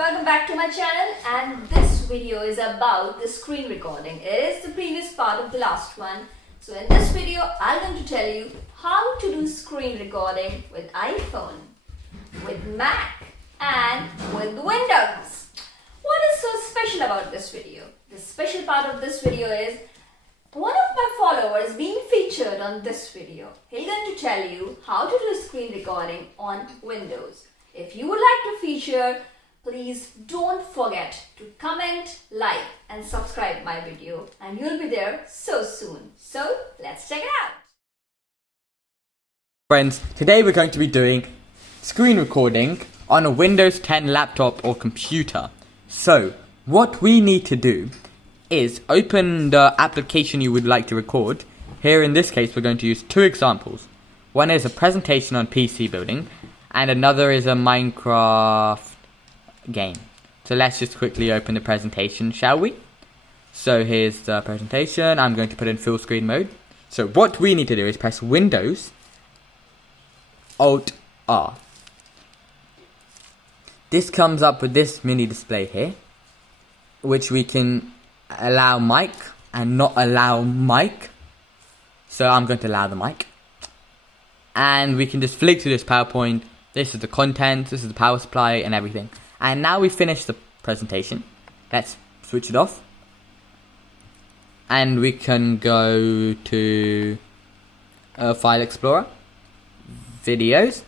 welcome back to my channel, and this video is about the screen recording. It is the previous part of the last one. So in this video I'm going to tell you how to do screen recording with iPhone, with Mac and with Windows. What is so special about this video? The special part of this video is one of my followers being featured on this video. He's going to tell you how to do screen recording on Windows. If you would like to feature, please don't forget to comment, like and subscribe my video, and you'll be there so soon. So let's check it out. Friends, today we're going to be doing screen recording on a Windows 10 laptop or computer. So what we need to do is open the application you would like to record. Here in this case we're going to use two examples. One is a presentation on PC building and another is a Minecraft game. So let's just quickly open the presentation, shall we? So here's the presentation. I'm going to put in full screen mode. So what we need to do is press Windows Alt R. This comes up with this mini display here, which we can allow mic and not allow mic. So I'm going to allow the mic. And we can just flick through this PowerPoint. This is the content, this is the power supply and everything. And now we finished the presentation. Let's switch it off. And we can go to File Explorer, Videos,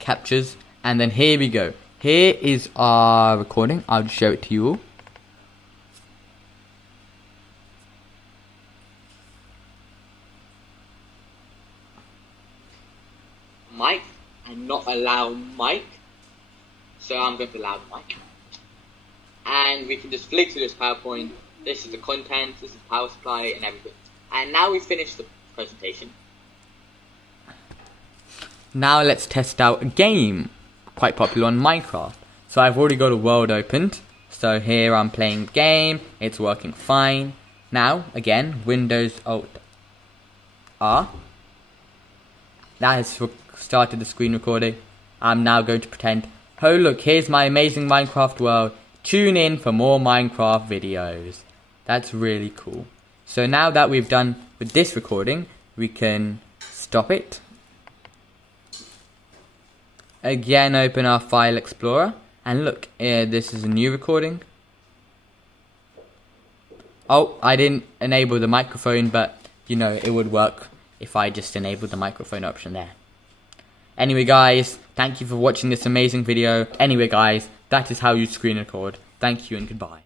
Captures, and then here we go. Here is our recording. I'll just show it to you all. Mic and not allow mic. So I'm going to allow the mic. And we can just flick through this PowerPoint. This is the content, this is the power supply and everything. And now we finished the presentation. Now let's test out a game quite popular on Minecraft. So I've already got a world opened. So here I'm playing the game. It's working fine. Now, again, Windows Alt R. That has started the screen recording. I'm now going to pretend, oh look, here's my amazing Minecraft world. Tune in for more Minecraft videos. That's really cool. So now that we've done with this recording, we can stop it. Again, open our File Explorer. And look, this is a new recording. Oh, I didn't enable the microphone, but you know, it would work if I just enabled the microphone option there. Anyway guys, thank you for watching this amazing video. Anyway guys, that is how you screen record. Thank you and goodbye.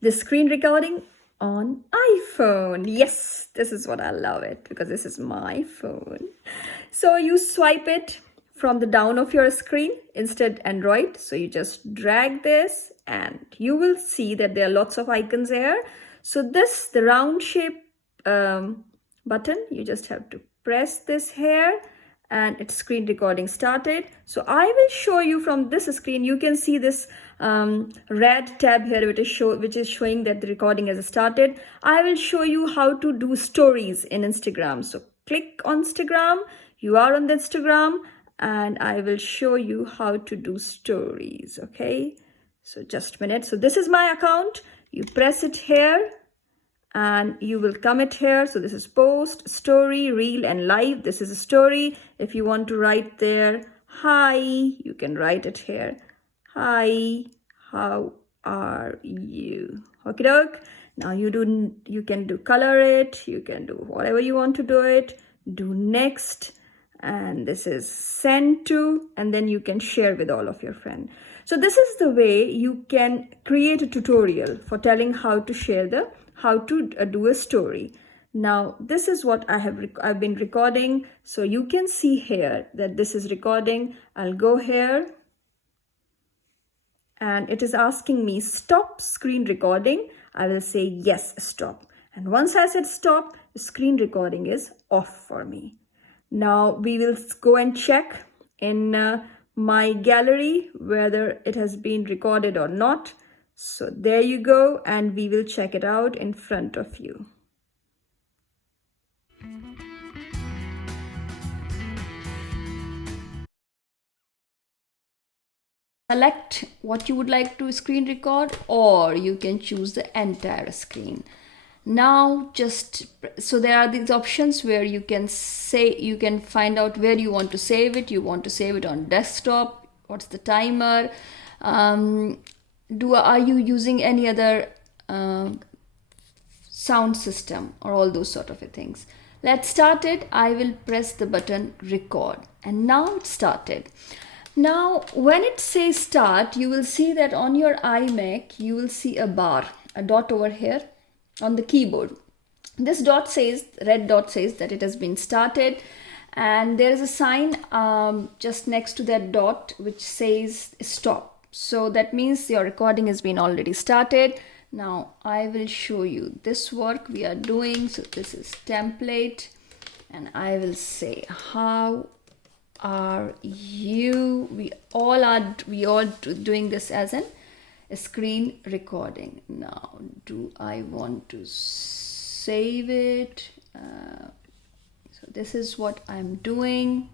The screen recording on iPhone. Yes, this is what I love it, because this is my phone. So you swipe it from the down of your screen, instead Android. So you just drag this and you will see that there are lots of icons here. So this, the round shape button, you just have to press this here and it's screen recording started. So I will show you from this screen. You can see this red tab here which is showing that the recording has started. I will show you how to do stories in Instagram. So click on Instagram. You are on the Instagram and I will show you how to do stories. Okay, so just a minute. So this is my account. You press it here and you will comment here. So this is post, story, reel and live. This is a story. If you want to write there, hi, you can write it here. Hi, how are you? Okay, doke. Now you can do color it. You can do whatever you want to do it. Do next. And this is send to, and then you can share with all of your friends. So this is the way you can create a tutorial for telling how to share how to do a story. Now this is what I've been recording. So you can see here that this is recording. I'll go here and it is asking me stop screen recording. I will say yes, stop. And once I said stop, the screen recording is off for me. Now we will go and check in my gallery whether it has been recorded or not. So there you go, and we will check it out in front of you. select what you would like to screen record, or you can choose the entire screen. Now just so there are these options where you can find out where you want to save it. You want to save it on desktop, what's the timer, are you using any other sound system, or all those sort of things. Let's start it. I will press the button record, and now it started. Now when it says start, you will see that on your iMac you will see a dot over here on the keyboard. This red dot says that it has been started, and there is a sign just next to that dot which says stop. So that means your recording has been already started. Now I will show you this work we are doing. So this is template, and I will say, how are you? We all doing this as a screen recording. Now do I want to save it? So this is what I'm doing.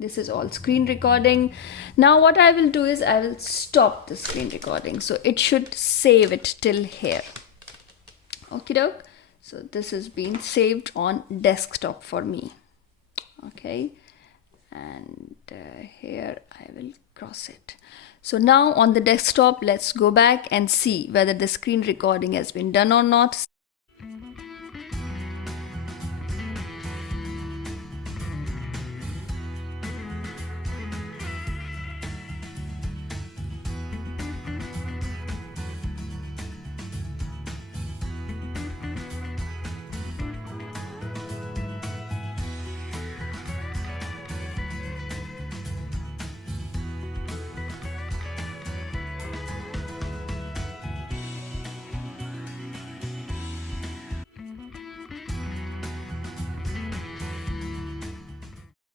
This is all screen recording. Now what I will do is I will stop the screen recording, so it should save it till here. Okie doke. So this has been saved on desktop for me. Okay, and here I will cross it. So now on the desktop, let's go back and see whether the screen recording has been done or not.